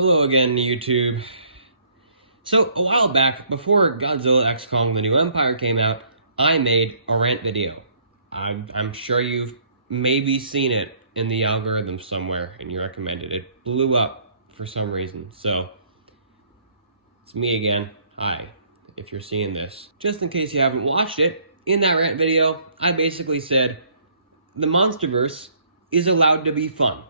Hello again, YouTube. So, a while back, before Godzilla X Kong The New Empire came out, I made a rant video. I'm sure you've maybe seen it in the algorithm somewhere, and you recommended it. It blew up for some reason, so it's me again. Hi, if you're seeing this. Just in case you haven't watched it, in that rant video, I basically said, the Monsterverse is allowed to be fun.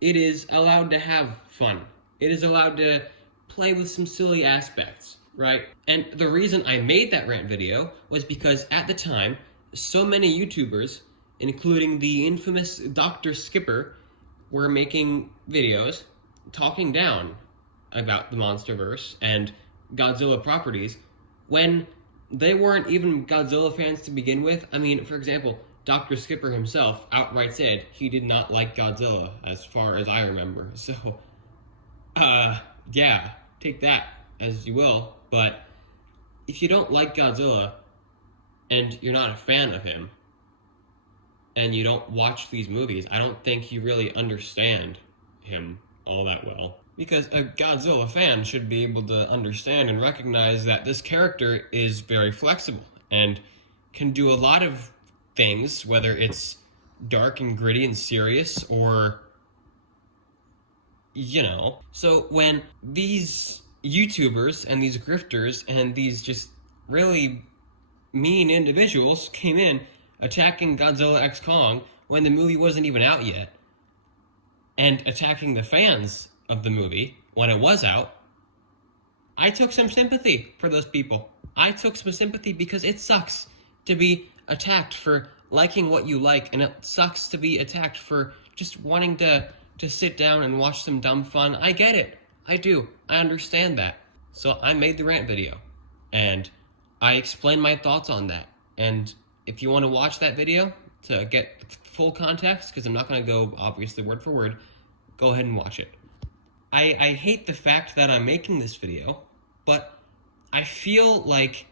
It is allowed to have fun. It is allowed to play with some silly aspects, right? And the reason I made that rant video was because at the time, so many YouTubers, including the infamous Dr. Skipper, were making videos talking down about the Monsterverse and Godzilla properties when they weren't even Godzilla fans to begin with. I mean, for example, Dr. Skipper himself outright said he did not like Godzilla, as far as I remember. So, yeah, take that as you will. But if you don't like Godzilla, and you're not a fan of him, and you don't watch these movies, I don't think you really understand him all that well. Because a Godzilla fan should be able to understand and recognize that this character is very flexible and can do a lot of things, whether it's dark and gritty and serious or, you know. So when these YouTubers and these grifters and these just really mean individuals came in attacking Godzilla X Kong when the movie wasn't even out yet, and attacking the fans of the movie when it was out, I took some sympathy for those people. I took some sympathy because it sucks to be attacked for liking what you like, and it sucks to be attacked for just wanting to sit down and watch some dumb fun. I get it. I do. I understand that. So I made the rant video, and I explained my thoughts on that. And if you want to watch that video to get full context, because I'm not going to go obviously word for word, go ahead and watch it. I hate the fact that I'm making this video, but I feel like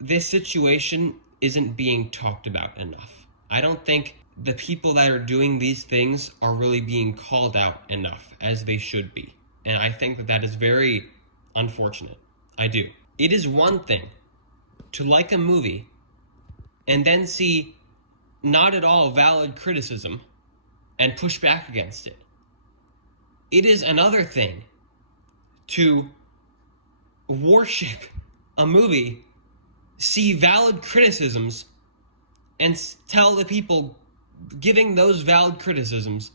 this situation isn't being talked about enough. I don't think the people that are doing these things are really being called out enough as they should be. And I think that that is very unfortunate. I do. It is one thing to like a movie and then see not at all valid criticism and push back against it. It is another thing to worship a movie, see valid criticisms, and tell the people giving those valid criticisms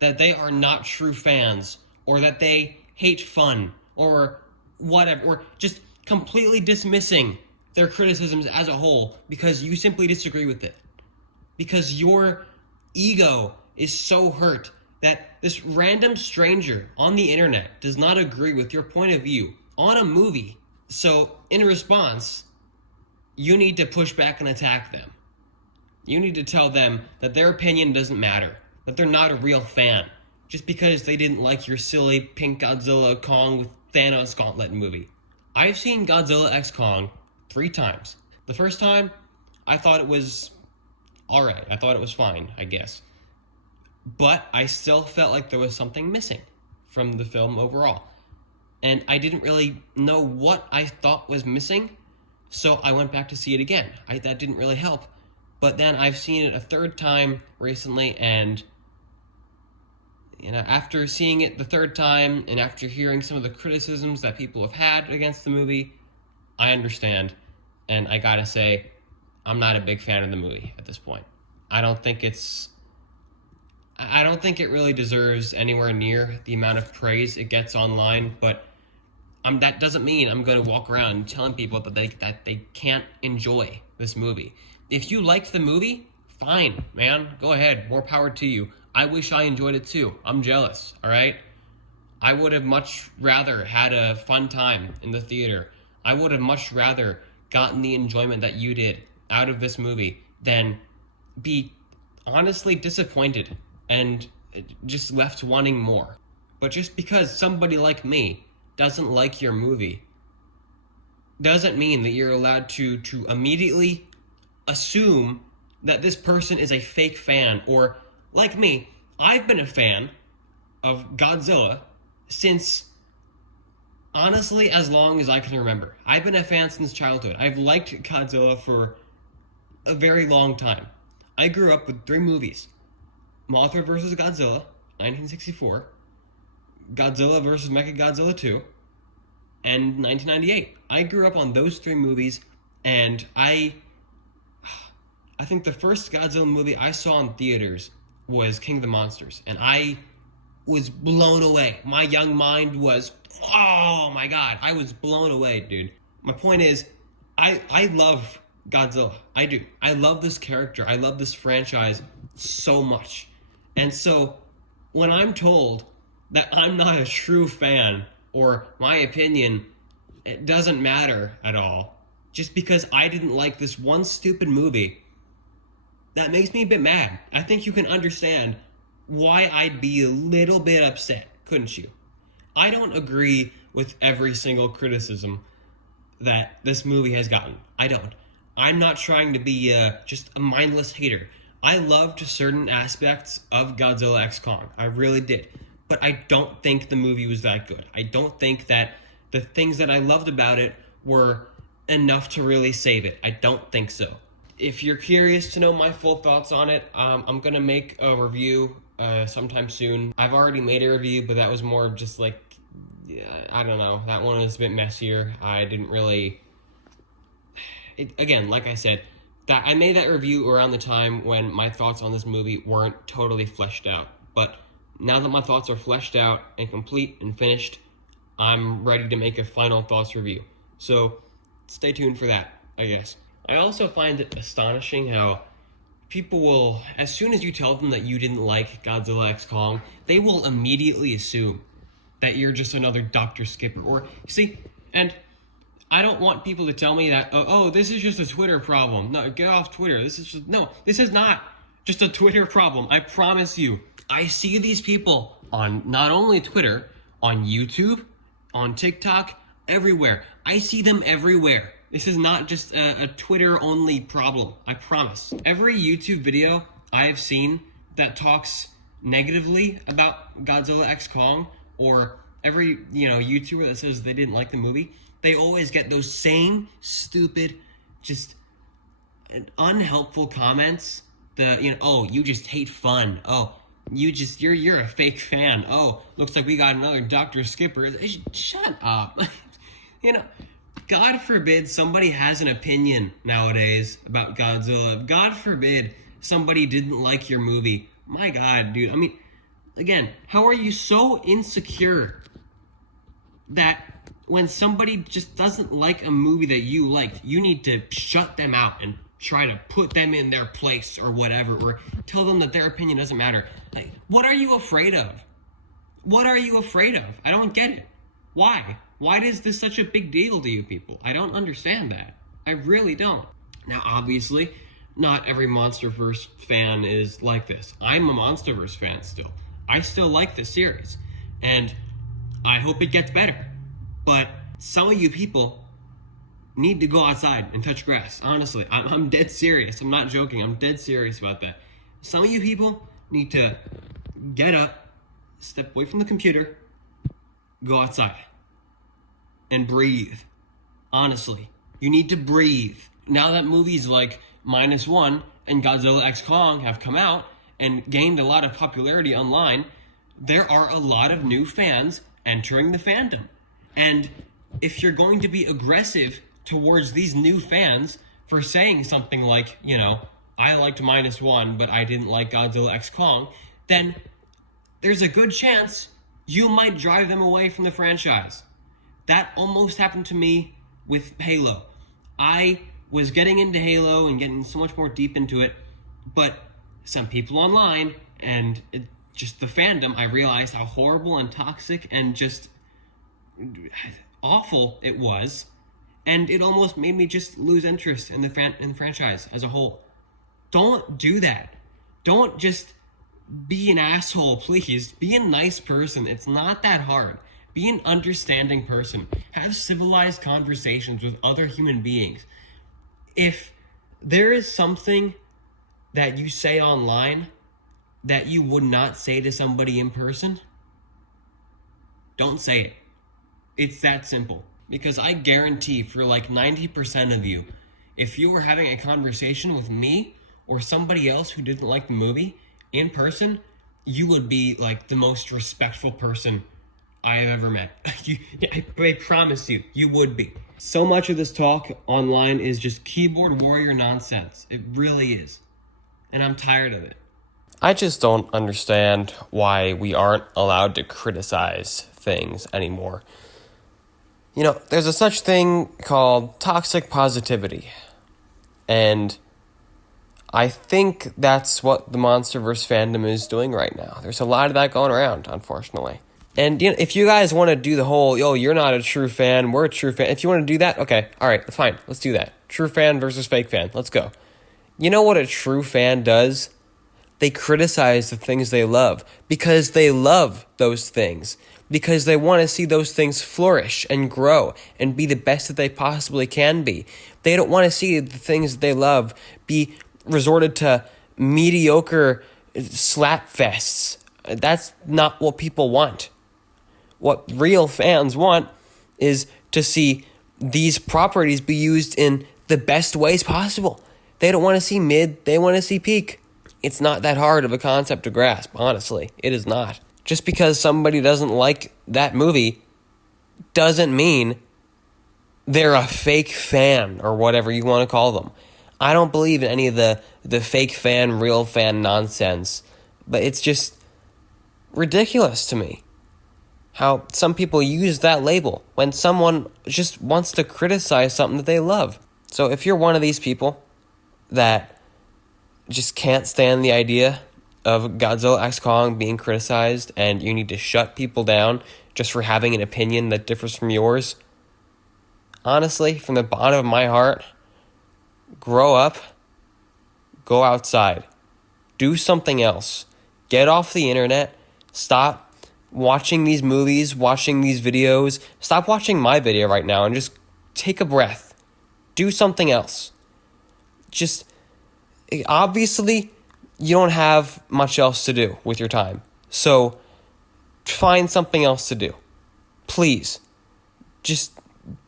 that they are not true fans, or that they hate fun, or whatever, or just completely dismissing their criticisms as a whole because you simply disagree with it. Because your ego is so hurt that this random stranger on the internet does not agree with your point of view on a movie. So, in response, you need to push back and attack them. You need to tell them that their opinion doesn't matter, that they're not a real fan, just because they didn't like your silly pink Godzilla Kong with Thanos gauntlet movie. I've seen Godzilla X Kong 3 times. The first time, I thought it was alright. I thought it was fine, I guess. But I still felt like there was something missing from the film overall. And I didn't really know what I thought was missing, so I went back to see it again. That didn't really help. But then I've seen it a 3rd time recently, and after seeing it the 3rd time, and after hearing some of the criticisms that people have had against the movie, I understand. And I gotta say, I'm not a big fan of the movie at this point. I don't think it really deserves anywhere near the amount of praise it gets online, but that doesn't mean I'm going to walk around telling people that they can't enjoy this movie. If you liked the movie, fine, man. Go ahead. More power to you. I wish I enjoyed it too. I'm jealous, all right? I would have much rather had a fun time in the theater. I would have much rather gotten the enjoyment that you did out of this movie than be honestly disappointed and just left wanting more. But just because somebody like me doesn't like your movie doesn't mean that you're allowed to immediately assume that this person is a fake fan. Or, like me, I've been a fan of Godzilla since, honestly, as long as I can remember. I've been a fan since childhood. I've liked Godzilla for a very long time. I grew up with 3 movies: Mothra vs. Godzilla, 1964, Godzilla vs. Mechagodzilla 2, and 1998. I grew up on those 3 movies, and I think the first Godzilla movie I saw in theaters was King of the Monsters, and I was blown away. My young mind was, oh my god, I was blown away, dude. My point is, I love Godzilla. I do. I love this character. I love this franchise so much. And so, when I'm told that I'm not a true fan, or my opinion, it doesn't matter at all, just because I didn't like this one stupid movie, that makes me a bit mad. I think you can understand why I'd be a little bit upset, couldn't you? I don't agree with every single criticism that this movie has gotten. I don't. I'm not trying to be just a mindless hater. I loved certain aspects of Godzilla X Kong. I really did. But I don't think the movie was that good. I don't think that the things that I loved about it were enough to really save it. I don't think so. If you're curious to know my full thoughts on it, I'm going to make a review sometime soon. I've already made a review, but that was more of just like, I don't know. That one was a bit messier. I didn't really... Again, like I said, that I made that review around the time when my thoughts on this movie weren't totally fleshed out. But now that my thoughts are fleshed out and complete and finished, I'm ready to make a final thoughts review. So stay tuned for that, I guess. I also find it astonishing how people will, as soon as you tell them that you didn't like Godzilla X Kong, they will immediately assume that you're just another Dr. Skipper. Or, see, and I don't want people to tell me that, oh, this is just a Twitter problem. No, get off Twitter. This is not just a Twitter problem. I promise you. I see these people on not only Twitter, on YouTube, on TikTok, everywhere. I see them everywhere. This is not just a Twitter-only problem. I promise. Every YouTube video I've seen that talks negatively about Godzilla X Kong, or every YouTuber that says they didn't like the movie, they always get those same stupid, just unhelpful comments. Oh, you just hate fun. Oh, you're a fake fan. Oh, looks like we got another Dr. Skipper. Shut up. God forbid somebody has an opinion nowadays about Godzilla. God forbid somebody didn't like your movie. My God, dude. I mean, again, how are you so insecure that when somebody just doesn't like a movie that you liked, you need to shut them out and try to put them in their place or whatever, or tell them that their opinion doesn't matter? Like, what are you afraid of? What are you afraid of? I don't get it. Why? Why is this such a big deal to you people? I don't understand that. I really don't. Now, obviously, not every MonsterVerse fan is like this. I'm a MonsterVerse fan still. I still like the series, and I hope it gets better. But some of you people need to go outside and touch grass. Honestly, I'm dead serious. I'm not joking. I'm dead serious about that. Some of you people need to get up, step away from the computer, go outside, and breathe. Honestly, you need to breathe. Now that movies like -1 and Godzilla X Kong have come out and gained a lot of popularity online, there are a lot of new fans entering the fandom. And if you're going to be aggressive towards these new fans for saying something like, I liked -1, but I didn't like Godzilla X Kong, then there's a good chance you might drive them away from the franchise. That almost happened to me with Halo. I was getting into Halo and getting so much more deep into it, but some people online and just the fandom, I realized how horrible and toxic and just awful it was, and it almost made me just lose interest in the franchise as a whole. Don't do that. Don't just be an asshole, please. Be a nice person. It's not that hard. Be an understanding person. Have civilized conversations with other human beings. If there is something that you say online that you would not say to somebody in person, Don't say it. It's that simple. Because I guarantee for like 90% of you, if you were having a conversation with me or somebody else who didn't like the movie in person, you would be like the most respectful person I have ever met. I promise you, you would be. So much of this talk online is just keyboard warrior nonsense. It really is. And I'm tired of it. I just don't understand why we aren't allowed to criticize things anymore. You know, there's a such thing called toxic positivity. And I think that's what the MonsterVerse fandom is doing right now. There's a lot of that going around, unfortunately. And if you guys want to do the whole, you're not a true fan, we're a true fan. If you want to do that, okay, all right, fine, let's do that. True fan versus fake fan, let's go. You know what a true fan does? They criticize the things they love because they love those things. Because they want to see those things flourish and grow and be the best that they possibly can be. They don't want to see the things that they love be resorted to mediocre slap fests. That's not what people want. What real fans want is to see these properties be used in the best ways possible. They don't want to see mid, they want to see peak. It's not that hard of a concept to grasp, honestly. It is not. Just because somebody doesn't like that movie doesn't mean they're a fake fan or whatever you want to call them. I don't believe in any of the fake fan, real fan nonsense. But it's just ridiculous to me how some people use that label when someone just wants to criticize something that they love. So if you're one of these people that just can't stand the idea of Godzilla X Kong being criticized and you need to shut people down just for having an opinion that differs from yours, honestly, from the bottom of my heart, grow up, go outside, do something else, get off the internet, stop watching these movies, watching these videos, stop watching my video right now and just take a breath, do something else. Just, obviously, you don't have much else to do with your time. So find something else to do. Please. Just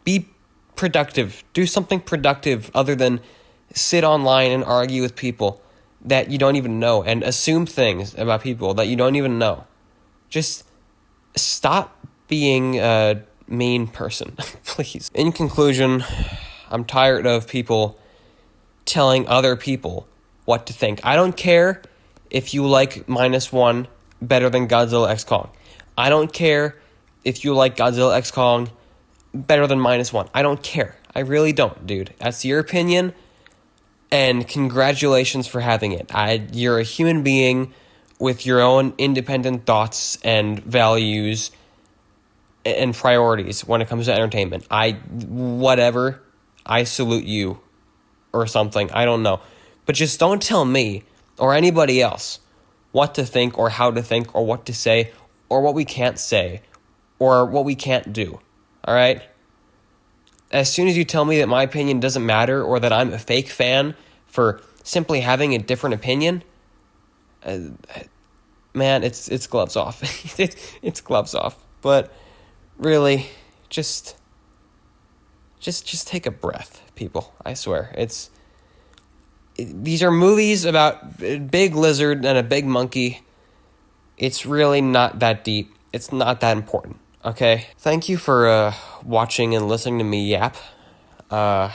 be productive. Do something productive other than sit online and argue with people that you don't even know and assume things about people that you don't even know. Just stop being a mean person, please. In conclusion, I'm tired of people telling other people what to think. I don't care if you like -1 better than Godzilla X Kong. I don't care if you like Godzilla X Kong better than -1. I don't care. I really don't, dude. That's your opinion, and congratulations for having it. You're a human being with your own independent thoughts and values and priorities when it comes to entertainment. Whatever, I salute you or something. I don't know. But just don't tell me or anybody else what to think or how to think or what to say or what we can't say or what we can't do. All right? As soon as you tell me that my opinion doesn't matter or that I'm a fake fan for simply having a different opinion, man, it's gloves off. It's gloves off. But really, just take a breath, people. I swear. These are movies about a big lizard and a big monkey. It's really not that deep. It's not that important, okay? Thank you for watching and listening to me yap. I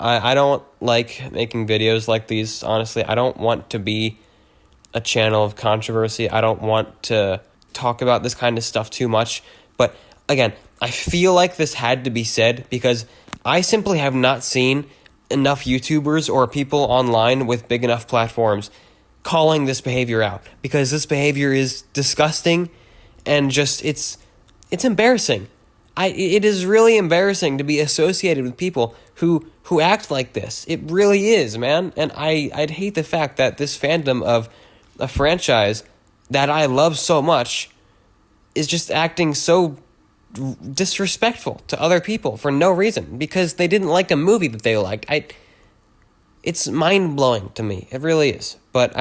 don't like making videos like these, honestly. I don't want to be a channel of controversy. I don't want to talk about this kind of stuff too much. But again, I feel like this had to be said because I simply have not seen enough YouTubers or people online with big enough platforms calling this behavior out, because this behavior is disgusting and just it's embarrassing. It is really embarrassing to be associated with people who act like this. It really is, man. And I'd hate the fact that this fandom of a franchise that I love so much is just acting so disrespectful to other people for no reason because they didn't like a movie that they liked. It's mind-blowing to me. It really is. But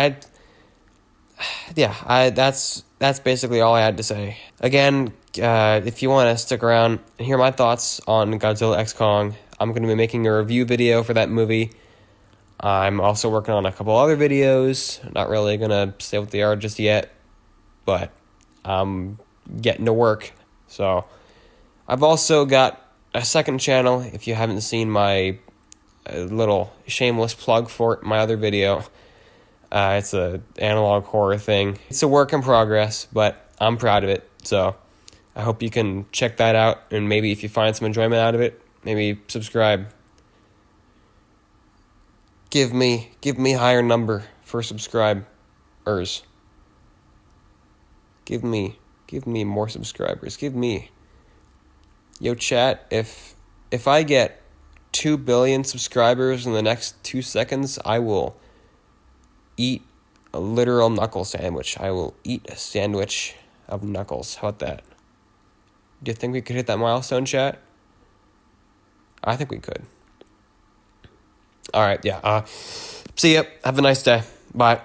that's basically all I had to say. Again, if you want to stick around and hear my thoughts on Godzilla X Kong, I'm going to be making a review video for that movie. I'm also working on a couple other videos. Not really going to say what they are just yet, but I'm getting to work. So I've also got a second channel. If you haven't seen my little shameless plug for my other video, it's a analog horror thing. It's a work in progress, but I'm proud of it. So I hope you can check that out, and maybe if you find some enjoyment out of it, maybe subscribe. Give me higher number for subscribers. Give me more subscribers. Yo, chat, if I get 2 billion subscribers in the next 2 seconds, I will eat a literal knuckle sandwich. I will eat a sandwich of knuckles. How about that? Do you think we could hit that milestone, chat? I think we could. All right, yeah. See ya. Have a nice day. Bye.